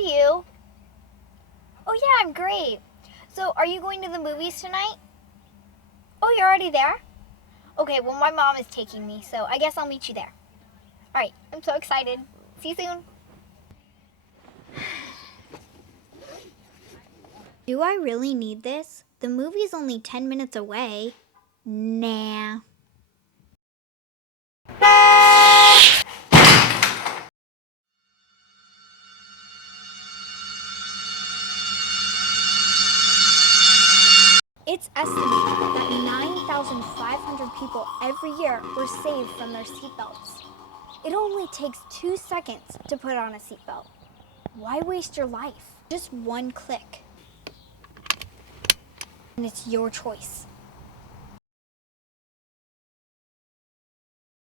you? Oh yeah, I'm great. So are you going to the movies tonight? Oh, you're already there? Okay, well my mom is taking me, so I guess I'll meet you there. Alright, I'm so excited. See you soon. Do I really need this? The movie's only 10 minutes away. Nah. It's estimated that 9,500 people every year were saved from their seatbelts. It only takes 2 seconds to put on a seatbelt. Why waste your life? Just one click. And it's your choice.